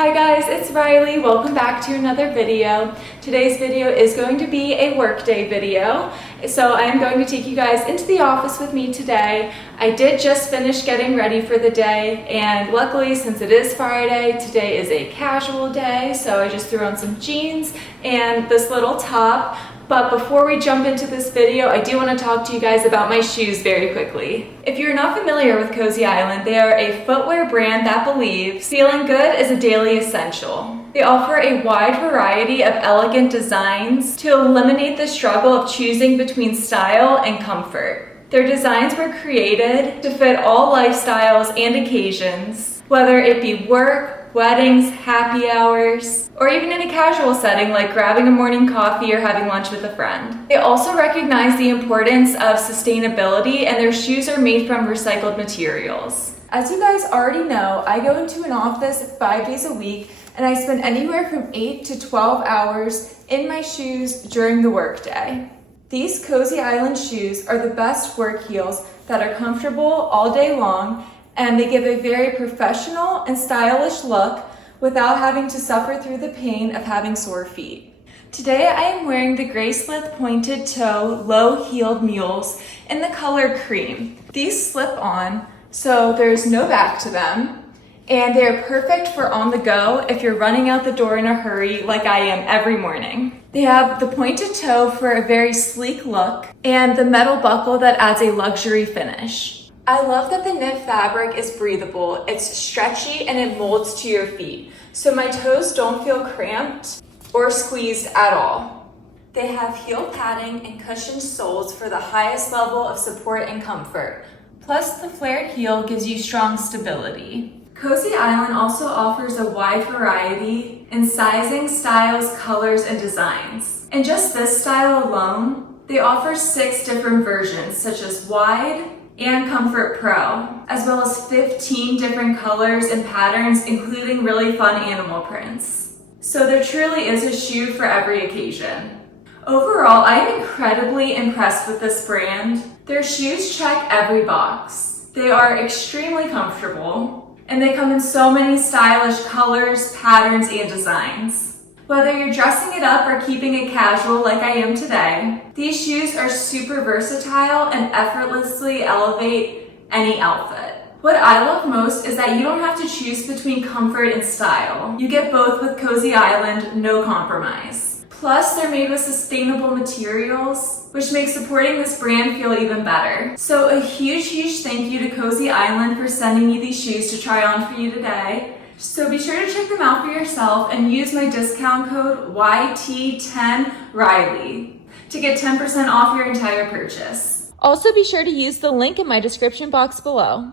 Hi guys, it's Riley. Welcome back to another video. Today's video is going to be a workday video. So I'm going to take you guys into the office with me today. I did just finish getting ready for the day, and luckily since it is Friday, today is a casual day. So I just threw on some jeans and this little top. But before we jump into this video, I do want to talk to you guys about my shoes very quickly. If you're not familiar with Cosy Island, they are a footwear brand that believes feeling good is a daily essential. They offer a wide variety of elegant designs to eliminate the struggle of choosing between style and comfort. Their designs were created to fit all lifestyles and occasions, whether it be work, weddings, happy hours, or even in a casual setting like grabbing a morning coffee or having lunch with a friend. They also recognize the importance of sustainability, and their shoes are made from recycled materials. As you guys already know, I go into an office 5 days a week, and I spend anywhere from 8 to 12 hours in my shoes during the workday. These Cosy Island shoes are the best work heels that are comfortable all day long, and they give a very professional and stylish look without having to suffer through the pain of having sore feet. Today I am wearing the gray slip pointed toe low-heeled mules in the color cream. These slip on, so there's no back to them, and they're perfect for on the go if you're running out the door in a hurry like I am every morning. They have the pointed toe for a very sleek look and the metal buckle that adds a luxury finish. I love that the knit fabric is breathable, it's stretchy, and it molds to your feet, so my toes don't feel cramped or squeezed at all. They have heel padding and cushioned soles for the highest level of support and comfort. Plus, the flared heel gives you strong stability. Cosy Island also offers a wide variety in sizing, styles, colors, and designs. In just this style alone, they offer 6 different versions, such as wide and Comfort Pro, as well as 15 different colors and patterns, including really fun animal prints. So there truly is a shoe for every occasion. Overall, I am incredibly impressed with this brand. Their shoes check every box. They are extremely comfortable, and they come in so many stylish colors, patterns, and designs. Whether you're dressing it up or keeping it casual like I am today, these shoes are super versatile and effortlessly elevate any outfit. What I love most is that you don't have to choose between comfort and style. You get both with Cosy Island, no compromise. Plus, they're made with sustainable materials, which makes supporting this brand feel even better. So a huge thank you to Cosy Island for sending me these shoes to try on for you today. So be sure to check them out for yourself and use my discount code YT10RILEY to get 10% off your entire purchase. Also be sure to use the link in my description box below.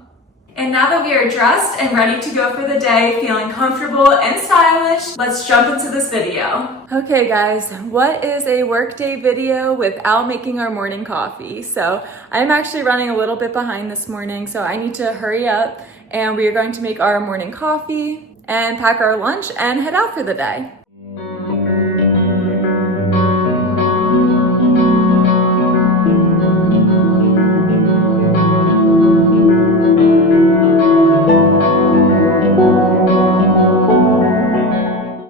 And now that we are dressed and ready to go for the day, feeling comfortable and stylish, let's jump into this video. Okay guys, what is a workday video without making our morning coffee? So I'm actually running a little bit behind this morning, so I need to hurry up, and we are going to make our morning coffee and pack our lunch and head out for the day.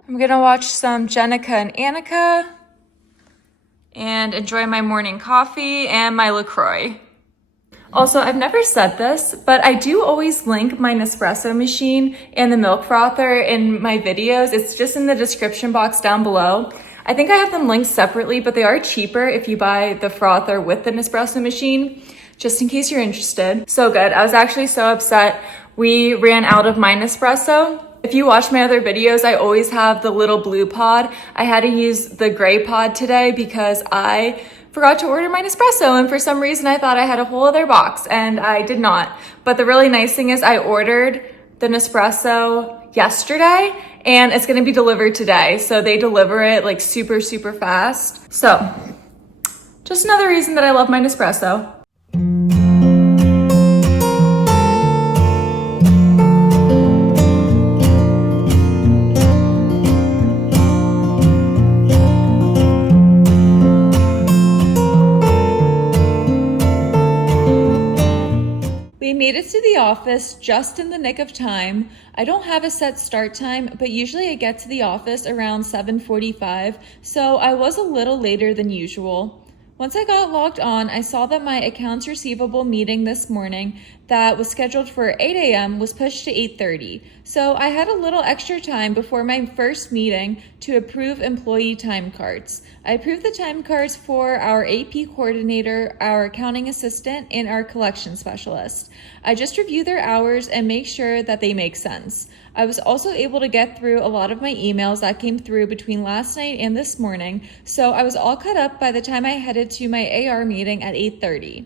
I'm gonna watch some Jenica and Annika and enjoy my morning coffee and my LaCroix. Also, I've never said this, but I do always link my Nespresso machine and the milk frother in my videos. It's just in the description box down below. I think I have them linked separately, but they are cheaper if you buy the frother with the Nespresso machine, just in case you're interested. So good. I was actually so upset we ran out of my Nespresso. If you watch my other videos, I always have the little blue pod. I had to use the gray pod today because I forgot to order my Nespresso, and for some reason I thought I had a whole other box, and I did not. But the really nice thing is I ordered the Nespresso yesterday and it's gonna be delivered today. So they deliver it like super fast. So just another reason that I love my Nespresso. We made it it to the office just in the nick of time. I don't have a set start time, but usually I get to the office around 7:45, so I was a little later than usual. Once I got logged on, I saw that my accounts receivable meeting this morning that was scheduled for 8 a.m. was pushed to 8:30. So I had a little extra time before my first meeting to approve employee time cards. I approved the time cards for our AP coordinator, our accounting assistant, and our collection specialist. I just review their hours and make sure that they make sense. I was also able to get through a lot of my emails that came through between last night and this morning, so I was all caught up by the time I headed to my AR meeting at 8:30.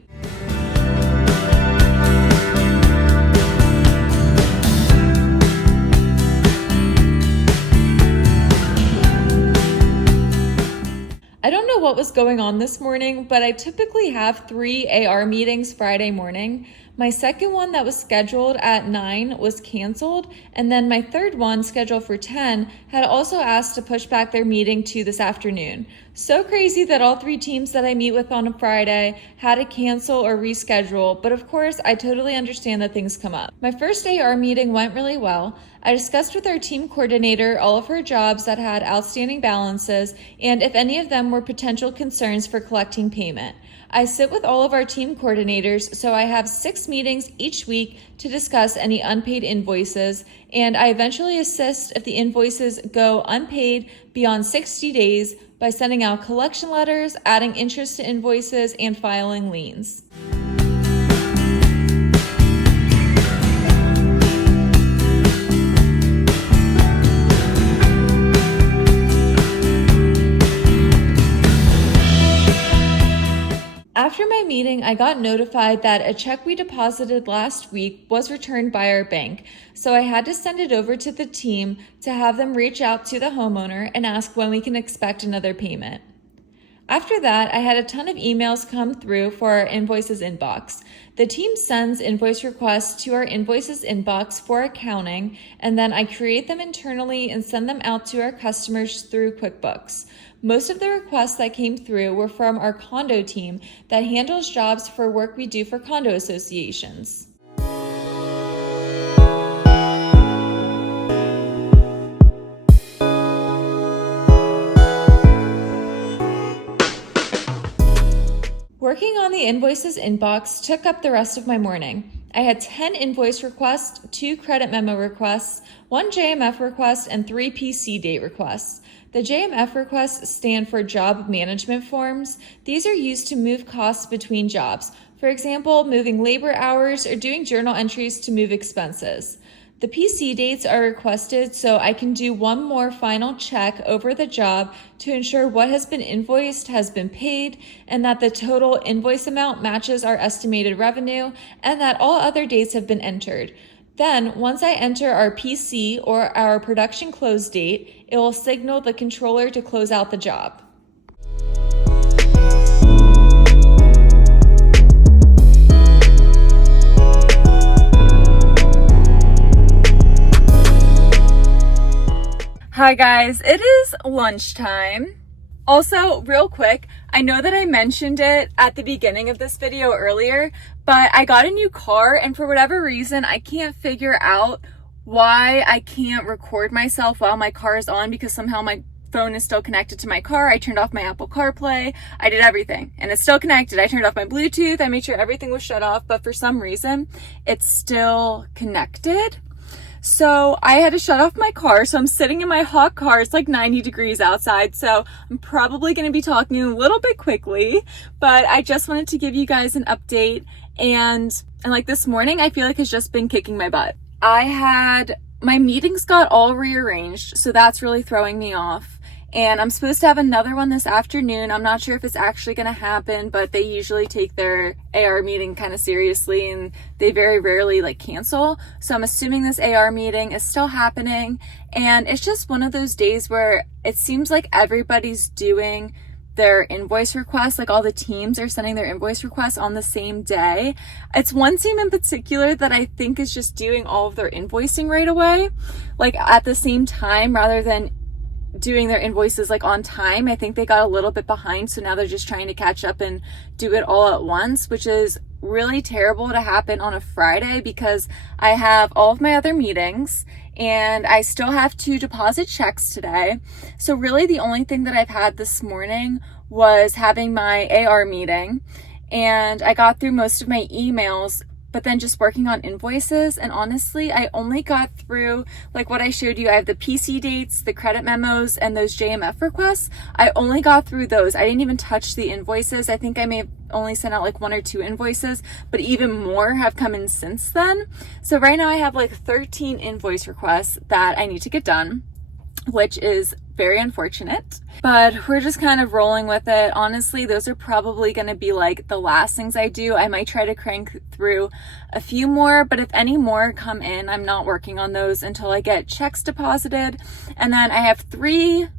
I don't know what was going on this morning, but I typically have 3 AR meetings Friday morning. My second one that was scheduled at 9 was canceled, and then my third one, scheduled for 10, had also asked to push back their meeting to this afternoon. So crazy that all 3 teams that I meet with on a Friday had to cancel or reschedule, but of course, I totally understand that things come up. My first AR meeting went really well. I discussed with our team coordinator all of her jobs that had outstanding balances and if any of them were potential concerns for collecting payment. I sit with all of our team coordinators, so I have 6 meetings each week to discuss any unpaid invoices, and I eventually assist if the invoices go unpaid beyond 60 days by sending out collection letters, adding interest to invoices, and filing liens. After my meeting, I got notified that a check we deposited last week was returned by our bank, so I had to send it over to the team to have them reach out to the homeowner and ask when we can expect another payment. After that, I had a ton of emails come through for our invoices inbox. The team sends invoice requests to our invoices inbox for accounting, and then I create them internally and send them out to our customers through QuickBooks. Most of the requests that came through were from our condo team that handles jobs for work we do for condo associations. Working on the invoices inbox took up the rest of my morning. I had 10 invoice requests, 2 credit memo requests, 1 JMF request, and 3 PC date requests. The JMF requests stand for Job Management Forms. These are used to move costs between jobs. For example, moving labor hours or doing journal entries to move expenses. The PC dates are requested so I can do one more final check over the job to ensure what has been invoiced has been paid and that the total invoice amount matches our estimated revenue and that all other dates have been entered. Then, once I enter our PC or our production close date, it will signal the controller to close out the job. Hi guys, it is lunchtime. Also, real quick, I know that I mentioned it at the beginning of this video earlier, but I got a new car and for whatever reason, I can't figure out why I can't record myself while my car is on because somehow my phone is still connected to my car. I turned off my Apple CarPlay, I did everything and it's still connected. I turned off my Bluetooth, I made sure everything was shut off, but for some reason, it's still connected. So I had to shut off my car. So I'm sitting in my hot car. It's like 90 degrees outside. So I'm probably going to be talking a little bit quickly, but I just wanted to give you guys an update. And like this morning, I feel like it's just been kicking my butt. My meetings got all rearranged. So that's really throwing me off. And I'm supposed to have another one this afternoon. I'm not sure if it's actually going to happen, but they usually take their AR meeting kind of seriously and they very rarely cancel. So I'm assuming this AR meeting is still happening. And it's just one of those days where it seems like everybody's doing their invoice requests, like all the teams are sending their invoice requests on the same day. It's one team in particular that I think is just doing all of their invoicing right away, like at the same time rather than doing their invoices like on time. I think they got a little bit behind, so now they're just trying to catch up and do it all at once, which is really terrible to happen on a Friday because I have all of my other meetings and I still have to deposit checks today. So really the only thing that I've had this morning was having my AR meeting, and I got through most of my emails, but then just working on invoices. And honestly, I only got through like what I showed you. I have the PC dates, the credit memos, and those JMF requests. I only got through those. I didn't even touch the invoices. I think I may have only sent out like 1 or 2 invoices, but even more have come in since then. So right now I have like 13 invoice requests that I need to get done, which is very unfortunate, but we're just kind of rolling with it. Honestly, those are probably going to be like the last things I do. I might try to crank through a few more, but if any more come in, I'm not working on those until I get checks deposited. And then I have 3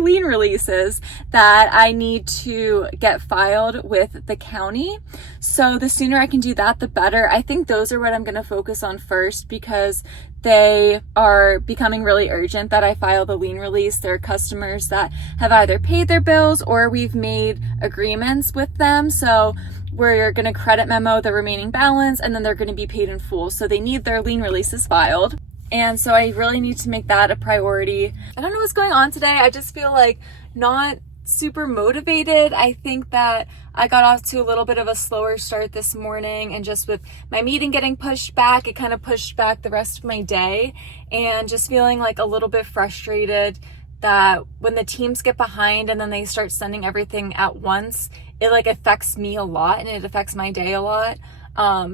lien releases that I need to get filed with the county. So the sooner I can do that, the better. I think those are what I'm going to focus on first because they are becoming really urgent that I file the lien release. There are customers that have either paid their bills or we've made agreements with them. So we're going to credit memo the remaining balance and then they're going to be paid in full. So they need their lien releases filed. And so I really need to make that a priority. I don't know what's going on today. I just feel like not super motivated. I think that I got off to a little bit of a slower start this morning, and just with my meeting getting pushed back, it kind of pushed back the rest of my day, and just feeling like a little bit frustrated that when the teams get behind and then they start sending everything at once, it like affects me a lot and it affects my day a lot.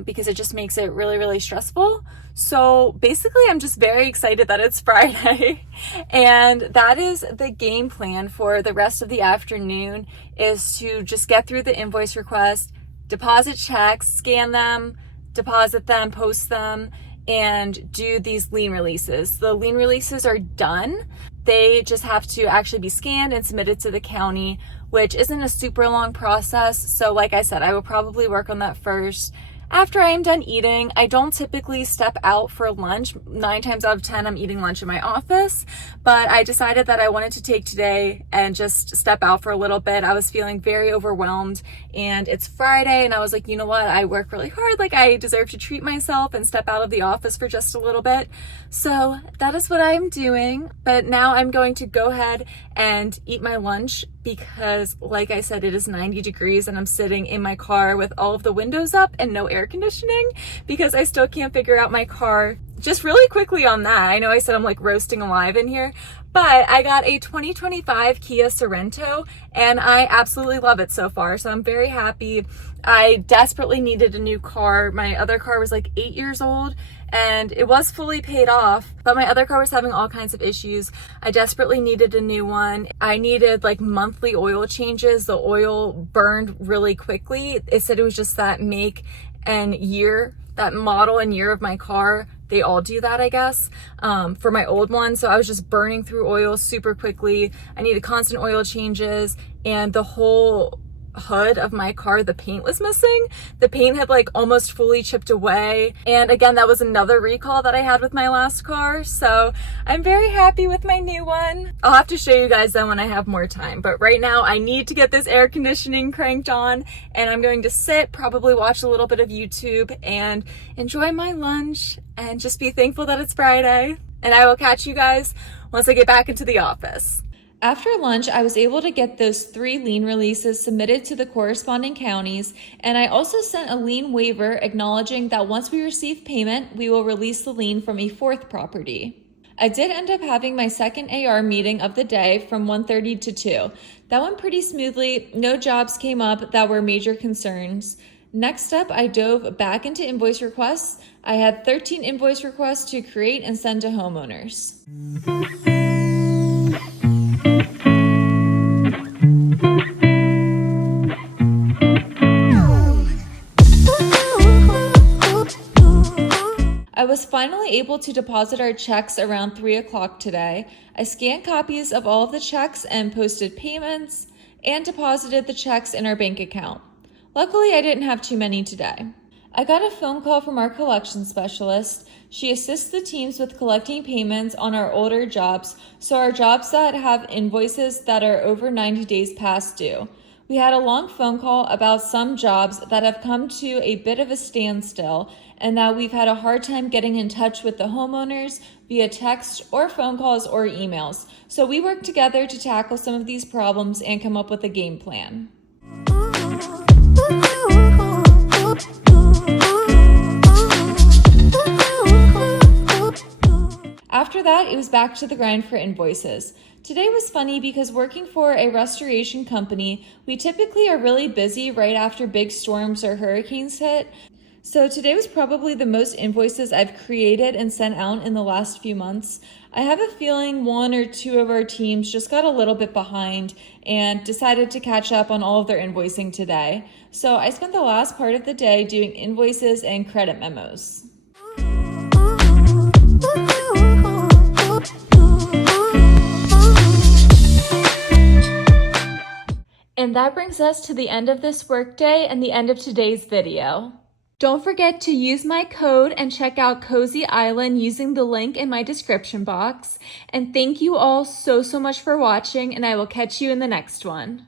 Because it just makes it really, really stressful. So basically, I'm just very excited that it's Friday. And that is the game plan for the rest of the afternoon, is to just get through the invoice request, deposit checks, scan them, deposit them, post them, and do these lien releases. The lien releases are done. They just have to actually be scanned and submitted to the county, which isn't a super long process. So like I said, I will probably work on that first. After I am done eating, I don't typically step out for lunch. 9 times out of 10, I'm eating lunch in my office, but I decided that I wanted to take today and just step out for a little bit. I was feeling very overwhelmed, and it's Friday, and I was like, you know what? I work really hard. Like, I deserve to treat myself and step out of the office for just a little bit. So that is what I'm doing. But now I'm going to go ahead and eat my lunch because, like I said, it is 90 degrees and I'm sitting in my car with all of the windows up and no air conditioning because I still can't figure out my car. Just really quickly on that, I know I said I'm like roasting alive in here, but I got a 2025 Kia Sorento and I absolutely love it so far. So I'm very happy. I desperately needed a new car. My other car was like 8 years old and it was fully paid off, but my other car was having all kinds of issues. I desperately needed a new one. I needed like monthly oil changes. The oil burned really quickly. It said it was just that make and year, that model and year of my car. They all do that, I guess, for my old one. So I was just burning through oil super quickly. I needed constant oil changes, and the whole hood of my car, the paint was missing. The paint had like almost fully chipped away. And again, that was another recall that I had with my last car. So I'm very happy with my new one. I'll have to show you guys then when I have more time. But right now I need to get this air conditioning cranked on, and I'm going to sit, probably watch a little bit of YouTube and enjoy my lunch and just be thankful that it's Friday. And I will catch you guys once I get back into the office. After lunch, I was able to get those 3 lien releases submitted to the corresponding counties, and I also sent a lien waiver acknowledging that once we receive payment, we will release the lien from a 4th property. I did end up having my second AR meeting of the day from 1:30 to 2. That went pretty smoothly. No jobs came up that were major concerns. Next up, I dove back into invoice requests. I had 13 invoice requests to create and send to homeowners. I was finally able to deposit our checks around 3 o'clock today. I scanned copies of all of the checks and posted payments and deposited the checks in our bank account. Luckily, I didn't have too many today. I got a phone call from our collection specialist. She assists the teams with collecting payments on our older jobs, so our jobs that have invoices that are over 90 days past due. We had a long phone call about some jobs that have come to a bit of a standstill and that we've had a hard time getting in touch with the homeowners via text or phone calls or emails. So we worked together to tackle some of these problems and come up with a game plan. After that, it was back to the grind for invoices. Today was funny because working for a restoration company, we typically are really busy right after big storms or hurricanes hit. So today was probably the most invoices I've created and sent out in the last few months. I have a feeling one or two of our teams just got a little bit behind and decided to catch up on all of their invoicing today. So I spent the last part of the day doing invoices and credit memos. And that brings us to the end of this workday and the end of today's video. Don't forget to use my code and check out Cosy Island using the link in my description box. And thank you all so much for watching, and I will catch you in the next one.